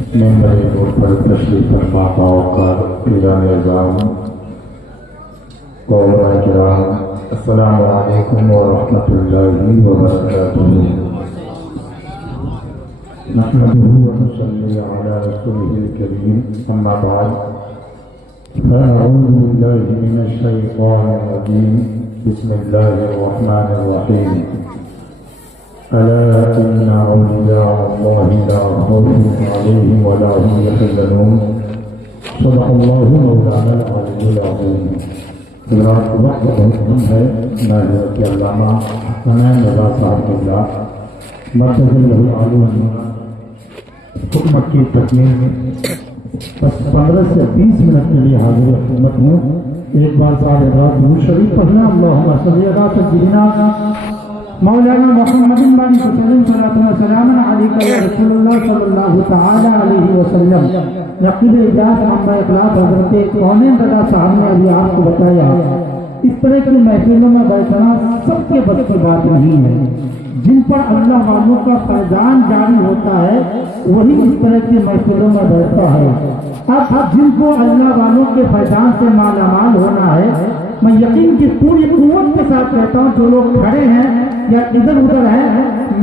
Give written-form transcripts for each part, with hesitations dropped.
ممبر road پر تشریف فرما باوقار پیران اعظام اور کرام، السلام علیکم ورحمۃ اللہ وبرکاتہ۔ نحمده ونصلي على رسوله الكريم، أما بعد، فأعوذ بالله من الشيطان الرجيم، بسم الله الرحمن الرحيم۔ ألا إن أولياء الله لا خوف عليهم ولا هم يحزنون، صدق الله مولانا العلي العظيم۔ وقت بہت کم ہے، میں حضرت علامہ حسنین رضا صاحب اللہ مرکز العلوم حکومت کی تکمیل میں بس 15 سے 20 منٹ کے لیے حاضر حکومت ہوں۔ ایک بار سارے رات درود شریف پڑھنا، اللہم صلی علی سیدنا مولانا محمد بن سلیم صلاۃ و سلام علیک یا رسول اللہ صلی اللہ تعالی علیہ وسلم۔ نقیب اجاز محمد اخلاق حضرت کونین رضا صاحب نے ابھی آپ کو بتایا، اس طرح کی محفلوں میں بیٹھنا سب کے بس کی بات نہیں ہے۔ جن پر اللہ والوں کا فیضان جاری ہوتا ہے وہی اس طرح کی محفلوں میں بیٹھتا ہے۔ اب جن کو اللہ والوں کے فیضان سے مالا مال ہونا ہے، میں یقین کی پوری قوت کے ساتھ کہتا ہوں، جو لوگ کھڑے ہیں یا ادھر ادھر ہیں،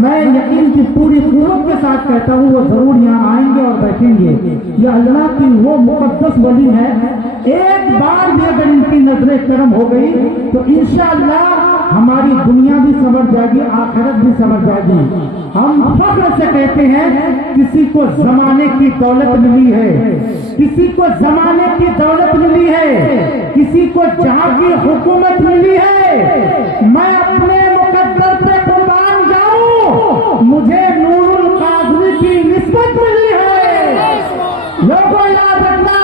میں یقین کی پوری قوت کے ساتھ کہتا ہوں وہ ضرور یہاں آئیں گے اور بیٹھیں گے۔ یہ اللہ کی وہ مقدس ولی ہے، ایک بار بھی اگر ان کی نظر کرم ہو گئی تو انشاءاللہ ہماری دنیا بھی سنور جائے گی، آخرت بھی سنور جائے گی۔ ہم فخر سے کہتے ہیں کسی کو زمانے کی دولت ملی ہے، کسی کو زمانے کی دولت ملی ہے، کسی کو جہاں کی حکومت ملی ہے، میں اپنے مقدر سے قربان جاؤں، مجھے نور القادری کی نسبت ملی ہے۔ لوگوں یاد رکھنا،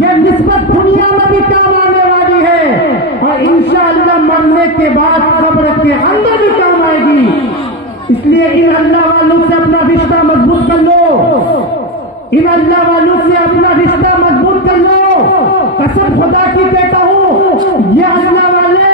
یہ نسبت دنیا میں بھی کام آنے والی ہے اور انشاءاللہ مرنے کے بعد قبر کے اندر بھی کام آئے گی۔ اس لیے ان اللہ والوں سے اپنا رشتہ مضبوط کر لو، ان اللہ والوں سے اپنا رشتہ مضبوط کر لو۔ قسم خدا کی کہتا ہوں، یہ اللہ والے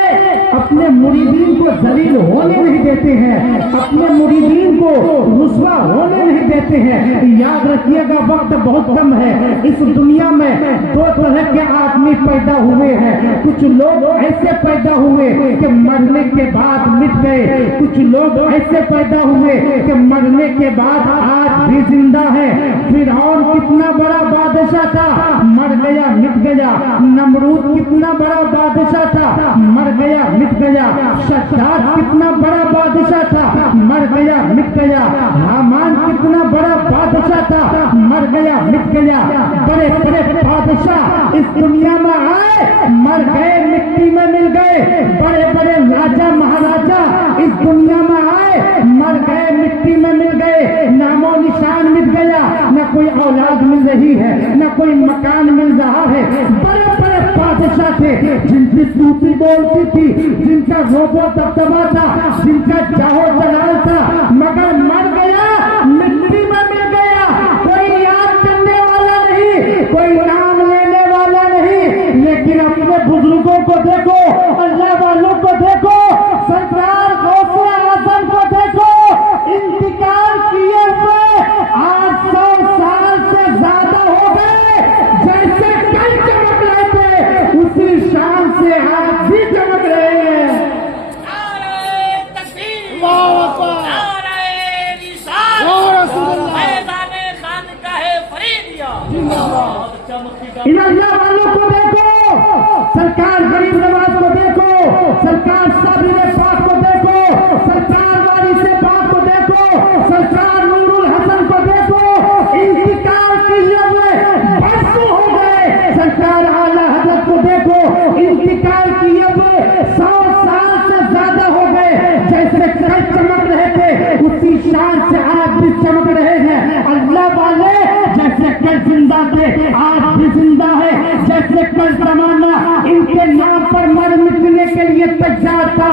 اپنے مریدین کو ذلیل ہونے نہیں دیتے ہیں، اپنے مریدین کو رسوا ہونے نہیں دیتے ہیں۔ یاد رکھیے گا وقت بہت کم ہے، اس دنیا میں دو طرح کے آدمی پیدا ہوئے ہیں، کچھ لوگ ایسے پیدا ہوئے کہ مرنے کے بعد مٹ گئے، کچھ لوگ ایسے پیدا ہوئے کہ مرنے کے بعد آج بھی زندہ ہے۔ فرعون کتنا بڑا بادشاہ تھا، مر گیا مٹ گیا۔ نمرود کتنا بڑا بادشاہ تھا، مر گیا مٹ گیا۔ شداد کتنا بڑا بادشاہ تھا، مر گیا مٹ گیا۔ حامان کتنا بڑا بادشاہ تھا، مر گیا مٹ گیا۔ بڑے بڑے بادشاہ اس دنیا میں آئے، مر گئے مٹی میں مل گئے۔ بڑے بڑے راجا مہاراجا اس دنیا میں آئے، مر گئے مٹی میں مل گئے۔ نام و نشان مٹ گیا، نہ کوئی اولاد مل رہی ہے، نہ کوئی مکان مل رہا ہے۔ بڑے بڑے بادشاہ تھے جن کی توتی بولتی تھی، جن کا روبو دبدبا تھا، جن کا چاہو جلال تھا، مگر مر گیا مٹی میں مل گیا۔ کوئی یاد کرنے والا نہیں، کوئی نام لینے والا نہیں، لیکن اپنے بزرگوں کو دیکھو، اللہ والوں کو دیکھو، سرکار غوث اعظم کو دیکھو، انتقال کیے ہوئے 800 سال سے زیادہ ہو گئے۔ جیسے کل چمک رہے تھے اسی شان سے آج بھی چمک رہے ہیں۔ ان اللہ والوں کو دیکھو، سرکار غریب نواز کو دیکھو، سرکار صابر پاک کو دیکھو، سرکار والی سے پاک کو دیکھو، سرکار نور الحسن کو دیکھو، انتقال کیے ہوئے برسوں ہو گئے۔ سرکار اعلیٰ حضرت کو دیکھو، انتقال کیے ہوئے 100 سال سے زیادہ ہو گئے۔ جیسے کل چمک رہے تھے اسی شان سے آج بھی چمک رہے ہیں۔ اللہ والے جیسے کل زندہ تھے آج بھی زندہ ہے، جیسے کل زمانہ ان کے نام پر مر مٹنے کے لیے تیار تھا،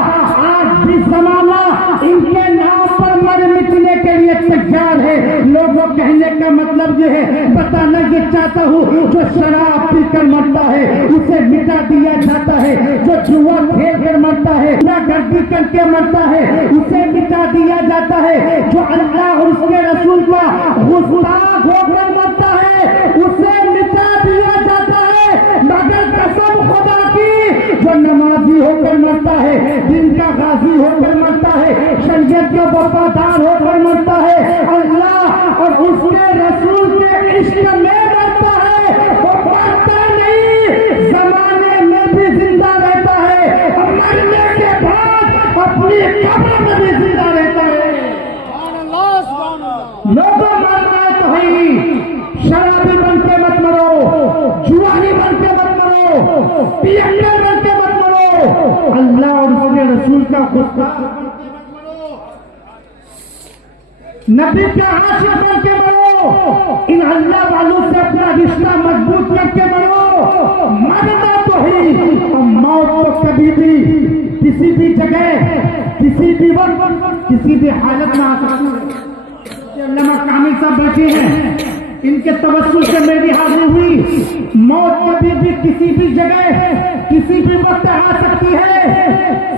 آج بھی زمانہ ان کے نام پر مر مٹنے کے لیے تیار ہے۔ لوگوں کہنے کا مطلب یہ ہے، بتانا یہ چاہتا ہوں، جو شراب پی کر مرتا ہے اسے مٹا دیا جاتا ہے، جو جوا کھیل کر مرتا ہے، نہ گردی کر کے مرتا ہے اسے مٹا دیا جاتا ہے، جو اللہ اور اس کے رسول کا گستاخ ہو کر وفادار ہو کر مرتا ہے، اللہ اور اس کے رسول کے عشق میں مرتا ہے، وہ مرتا نہیں، زمانے میں بھی زندہ رہتا ہے، اور مرنے کے بعد اپنی قبر میں بھی زندہ رہتا ہے۔ لوگوں مرنا ہے تو ہے، شرابی بن کے مت مرو، جوانی بن کے مت مرو، پیٹر بن کے مت مرو، اللہ اور اس کے رسول کا گستاخ بن کے مت مرو، نبی کا عاشق بن کے مرو، ان اللہ والوں سے اپنا رشتہ مضبوط کر کے مرو۔ مرنا تو ہی، اور موت تو کبھی بھی کسی بھی جگہ کسی بھی وقت کسی بھی حالت میں آ سکتی ہے۔ علامہ کامل صاحب بیٹھے ہیں، ان کے توسل سے میری حاضری ہوئی، موت کبھی بھی کسی بھی جگہ کسی بھی وقت آ سکتی ہے۔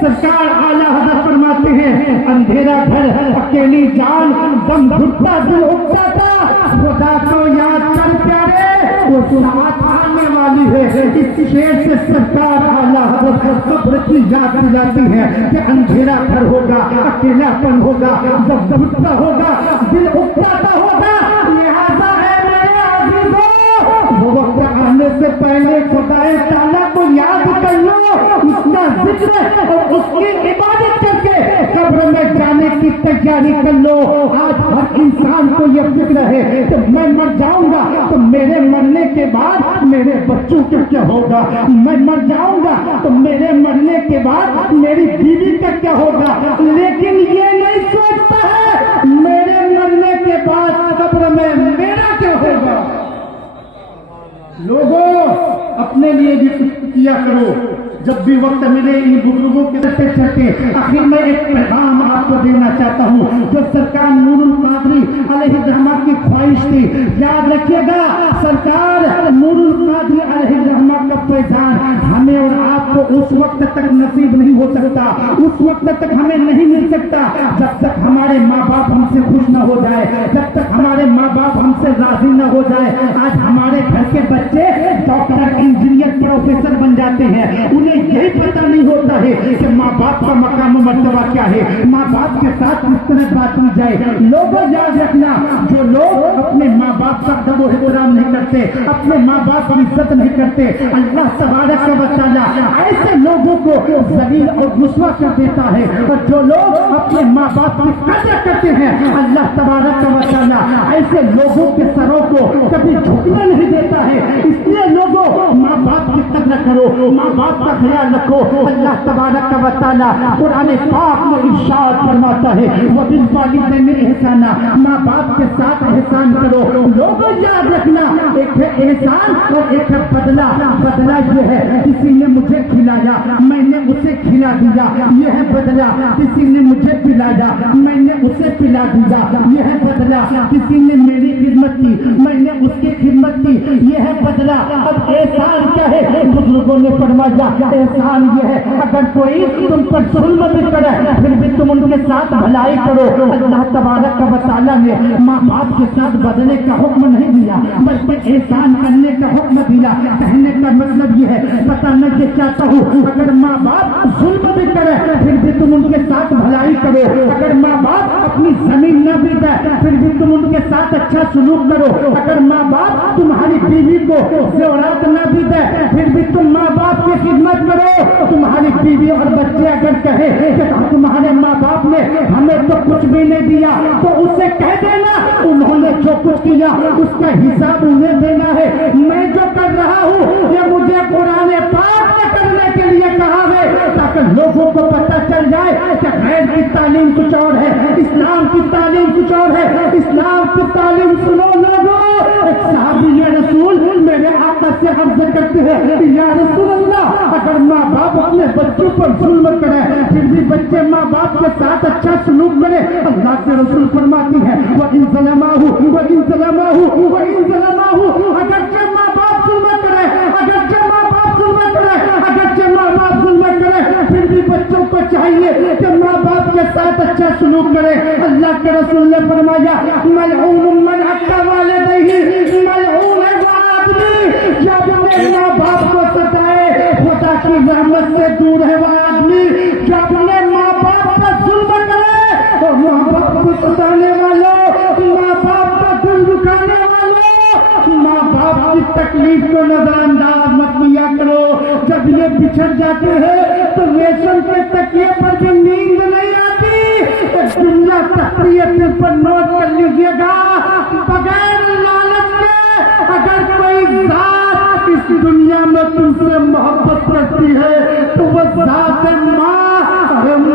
سرکار اعلیٰ حضرت فرماتے ہیں، اندھیرا گھر اکیلی جان، دم گھٹتا دل اٹھتا تھا، خدا کو یاد کر پیارے وہ ساتھ آنے والی ہے۔ اس شعر سے سرکار اعلیٰ حضرت قبر کی یاد دلاتی ہے کہ اندھیرا گھر ہوگا، اکیلا پن ہوگا، دم گھٹتا ہوگا، دل اٹھتا ہوگا، لہذا وہ وقت آنے سے پہلے خدا تعالیٰ کو یاد کر لو، اس کا ذکر اور اس کی عبادت کر کے قبر میں جانے کی تیاری کر لو۔ آج ہر انسان کو یہ فکر ہے کہ میں مر جاؤں گا تو میرے مرنے کے بعد میرے بچوں کا کیا ہوگا، میں مر جاؤں گا تو میرے مرنے کے بعد میری بیوی کا کیا ہوگا، لیکن یہ نہیں سوچتا ہے میرے مرنے کے بعد قبر میں میرا کیا ہوگا۔ لوگوں اپنے لیے بھی کیا کرو، جب بھی وقت ملے ان بزرگوں کے راستے چلتے۔ آخر میں ایک پیغام آپ کو دینا چاہتا ہوں جو سرکار نور القادری علیہ الرحمہ کی خواہش تھی، یاد رکھیے گا، سرکار نور القادری علیہ الرحمہ کا فیضان ہمیں اور آپ کو اس وقت تک نصیب نہیں ہو سکتا، اس وقت تک ہمیں نہیں مل سکتا جب تک ہمارے ماں باپ ہم سے خوش نہ ہو جائے، جب تک ہمارے ماں باپ ہم سے راضی نہ ہو جائے۔ آج ہمارے گھر کے بچے ڈاکٹر، انجینئر، پروفیسر بن جاتے ہیں، انہیں یہی پتہ نہیں ہوتا ہے کہ ماں باپ کا مقام و مرتبہ کیا ہے، ماں باپ کے ساتھ کس طرح بات کی جائے۔ لوگوں یاد رکھنا، جو لوگ اپنے ماں باپ کا ادب و احترام نہیں کرتے، اپنے ماں باپ کی عزت نہیں کرتے، اللہ تبارک و تعالیٰ ایسے لوگوں کو ذلیل اور رسوا کر دیتا ہے، اور جو لوگ اپنے ماں باپ کی قدر کرتے ہیں اللہ تبارک و تعالیٰ ایسے لوگوں کے سروں کو کبھی جھکنے نہیں دیتا ہے۔ اس لیے لوگوں ماں باپ کی قدر کرو، ماں باپ کا خیال رکھو۔ اللہ تبارک و تعالیٰ قرآن پاک میں ارشاد فرماتا ہے وَبِالْوَالِدَيْنِ إِحْسَانًا، ماں باپ کے ساتھ احسان کرو۔ لوگوں یاد رکھنا، ایک ہے احسان اور ایک ہے بدلہ۔ بدلہ یہ ہے کسی نے مجھے کھلایا میں نے اسے کھلا دیا، یہ ہے بدلہ۔ کسی نے مجھے پلایا میں نے اسے پلا دیا، یہ ہے بدلہ۔ کسی نے میری خدمت کی میں نے اس کی خدمت کی، یہ ہے بدلہ۔ اب احسان کیا ہے؟ بزرگوں نے فرمایا احسان یہ ہے اگر کوئی تم پر ظلم بھی کرے پھر بھی تم ان کے ساتھ بھلائی کرو۔ اللہ تبارک و تعالیٰ نے ماں باپ کے ساتھ بدلنے کا حکم نہیں دیا بلکہ احسان کرنے کا حکم دیا۔ کہنے کا مطلب یہ ہے، بتانا یہ چاہتا ہوں، اگر ماں باپ ظلم بھی کرے پھر بھی تم ان کے ساتھ بھلائی کرو، اگر ماں باپ اپنی زمین نہ بھی دے پھر بھی تم ان کے ساتھ اچھا سلوک کرو، اگر ماں باپ تمہاری بیوی کو زیورات نہ بھی دے پھر بھی تم ماں باپ کی خدمت کرو۔ تمہاری بیوی اور بچے اگر کہے کہ تمہارے ماں باپ نے ہمیں تو کچھ بھی نہیں دیا تو اسے کہہ دینا انہوں نے جو کچھ کیا اس کا حساب انہیں دینا ہے۔ میں جو کر رہا ہوں یہ مجھے قرآن پاک نے کرنے کے لیے کہا ہے تاکہ لوگوں کو پتہ چل جائے کہ غیر کی تعلیم کچھ اور ہے، اسلام کی تعلیم کچھ اور ہے۔ اسلام کی تعلیم سنو لوگوں۔ ایک صحابی رسول میرے آقا سے عرض کرتے ہیں یا رسول اللہ، اگر ماں باپ اپنے بچوں پر ظلم کرے پھر بھی بچے ماں باپ کے ساتھ اچھا سلوک کرے، اللہ کے رسول فرماتی ہے وَإِن ظَلَمَاهُ وَإِن ظَلَمَاهُ وَإِن ظَلَمَاهُ، اگرچہ ماں باپ ظلم کرے، اگرچہ ماں باپ ظلم کرے، اگرچہ ماں باپ ظلم کرے پھر بھی بچوں کو چاہیے کہ ماں باپ کے ساتھ اچھا سلوک کرے۔ اللہ کے رسول نے فرمایا ملعون من عق والدیہ، ملعون ہے وہ آدمی جو اپنے ماں باپ کو ستائے، خدا کی رحمت سے دور ہے وہ آدمی جو اپنے ماں باپ کا ظلم کرے اور تکلیف کو نظر انداز مت کیا کرو. جب یہ بچھڑ جاتے ہیں تو ریشم کے تکیے پر بھی نیند نہیں آتی. دنیا تقریب پر نوٹ کر لیجیے گا, بغیر لالچ کے اگر کوئی ذات اس دنیا میں تم سے محبت کرتی ہے تو وہ ذات ماں.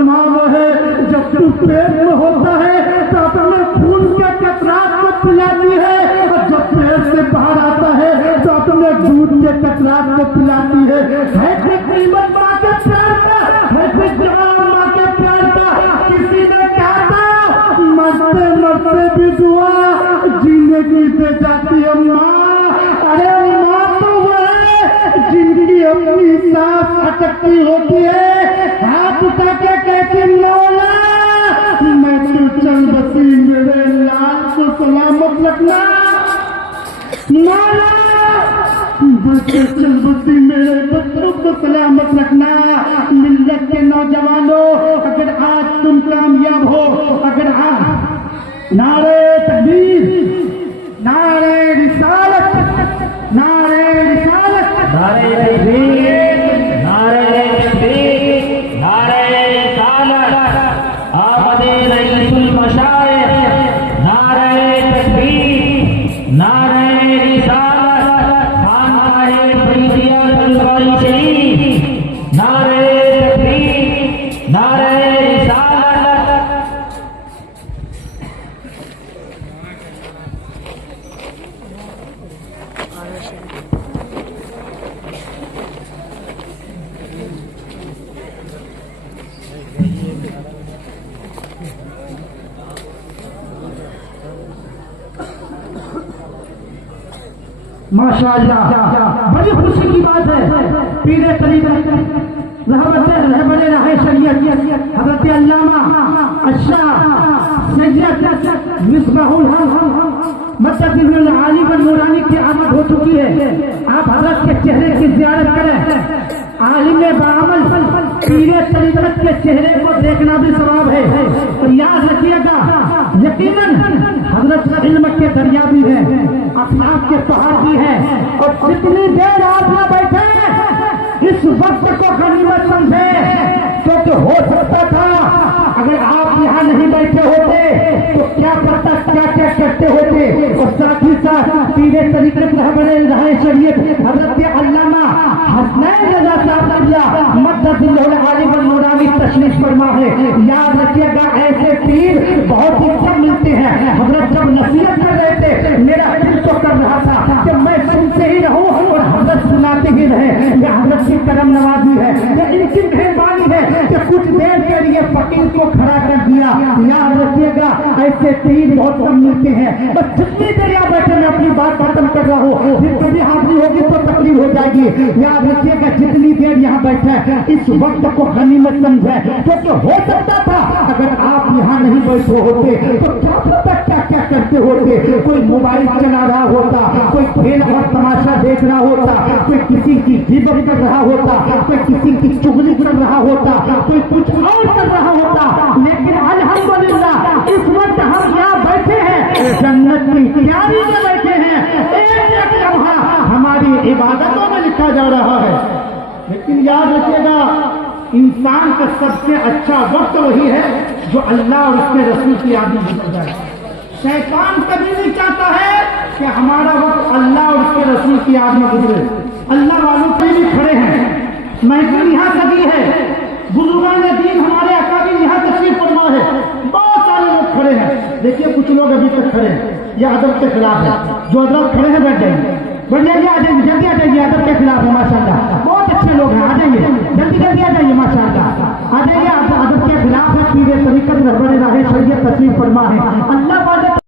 ماں وہ ہے جب تو پیٹ میں ہوتا ہے تو اپنے خون کے قطرات کو پلاتی ہے, اور جب پیٹ سے باہر آتا ہے تو اپنے دودھ کے قطرات کو پلاتی ہے. کوئی قیمت ماں کے پیار کا, ہے کوئی جان ماں کے پیار کا. کسی نے کہا تھا مرتے مرتے بھی دعا جینے کی دے جاتی ہے ماں. ارے ماں تو وہ ہے جن کی اپنی سانس اٹکتی ہوتی ہے, ہاتھ اٹھا کے کہتی مولا میں تو چل بسی میرے لال کو سلامت رکھنا. مولا میں تو چل بسی میرے بچوں کو سلامت رکھنا. ملت کے نوجوانوں, اگر آج تم کامیاب ہو, اگر آج نعرے تکبیر, نعرے رسالت, نعرے رسالت, نعرے تکبیر, نعرے تکبیر, نعرے رسالت, آمد رئیس المشائخ, نعرے تکبیر, نعرے رسالت, خانقاہ فریدیہ سلطانی شریف, نعرے تکبیر, نعرے رسالت. ماشاء اللہ, بڑی خوشی کی بات ہے. پیر طریقت رہبر راہ شریعت حضرت علامہ الشاہ سید مصباح الحق مدد العالی و نورانی کی آمد ہو چکی ہے. آپ حضرت کے چہرے کی زیارت کریں. عالم بعمل پیر طریقت کے چہرے کو دیکھنا بھی ثواب ہے. اور یاد رکھیے گا یقیناً حضرت علم کے دریا بھی ہیں, اخلاق کے پہاڑ بھی ہیں. اور جتنی دیر آپ نہ بیٹھے اس وقت کو غنیمت سمجھے, کیونکہ ہو سکتا تھا اگر آپ یہاں نہیں بیٹھے ہوتے تو کیا پتا کیا کیا کرتے ہوتے. اور ساتھ ہی ساتھ پیر طریقت رہبر راہ شریعت حضرت علامہ حسنین رضا صاحب قبلہ مدد العالی و نورانی تشریف فرما ہے. یاد رکھیے گا ایسے پیر بہت ہی کم ملتے ہیں. حضرت جب نصیحت کر رہے تھے میرا دل تو کر رہا تھا کہ میں سنتے ہی رہوں اور حضرت سناتے ہی رہے. یہ حضرت کی کرم نوازی ہے, یہ ان کی مہربانی ہے کہ کچھ دیر کے لیے فقیر کو کھڑا کر دیا. یاد رکھیے گا ایسے پیر بہت کم ملتے ہیں. بس جتنی دیر یہاں بیٹھے میں اپنی بات ختم کر رہا ہوں, پھر کبھی حاضری ہوگی تو تقریر ہو جائے گی. یاد رکھیے گا جتنی دیر یہاں بیٹھے اس وقت کو غنیمت سمجھے, کیونکہ ہو سکتا تھا اگر آپ یہاں نہیں بیٹھے ہوتے تو کیا پتا کیا کیا کرتے ہوتے. کوئی موبائل چلا رہا ہوتا, کوئی کھیل اور تماشا دیکھ رہا ہوتا, کوئی کسی کی غیبت کر رہا ہوتا, کوئی کسی کی چغلی کر رہا ہوتا, کوئی کچھ اور کر رہا ہوتا. لیکن الحمدللہ اس وقت ہم یہاں بیٹھے ہیں, جنت کی تیاری میں بیٹھے ہیں. ایک ایک لمحہ ہماری عبادتوں میں لکھا جا رہا ہے. لیکن یاد رکھیے گا انسان کا سب سے اچھا وقت وہی ہے جو اللہ اور اس کے رسول کی یاد میں گزر جائے. شیطان کبھی نہیں چاہتا ہے کہ ہمارا وقت اللہ اور اس کے رسول کی یاد میں گزرے. اللہ والوں پہ بھی کھڑے ہیں, محفل یہاں سجی ہے, بزرگان دین ہمارے اکابر یہاں تشریف فرما ہے, بہت سارے لوگ کھڑے ہیں. دیکھیے کچھ لوگ ابھی تک کھڑے ہیں, یہ ادب کے خلاف ہے. جو حضرات کھڑے ہیں بیٹھ جائیے, بیٹھ جائیے, آ جائیے, جلدی آ جائیے. ادب کے خلاف ہے ماشاء اللہ, بہت اچھے لوگ ہیں, آ جائیے جلدی جلدی آ جائیے ماشاء اللہ, آ جائیے. ادب کے خلاف ہے. پیر طریقت رہبر راہ شریعت تشریف فرما ہے. اللہ والے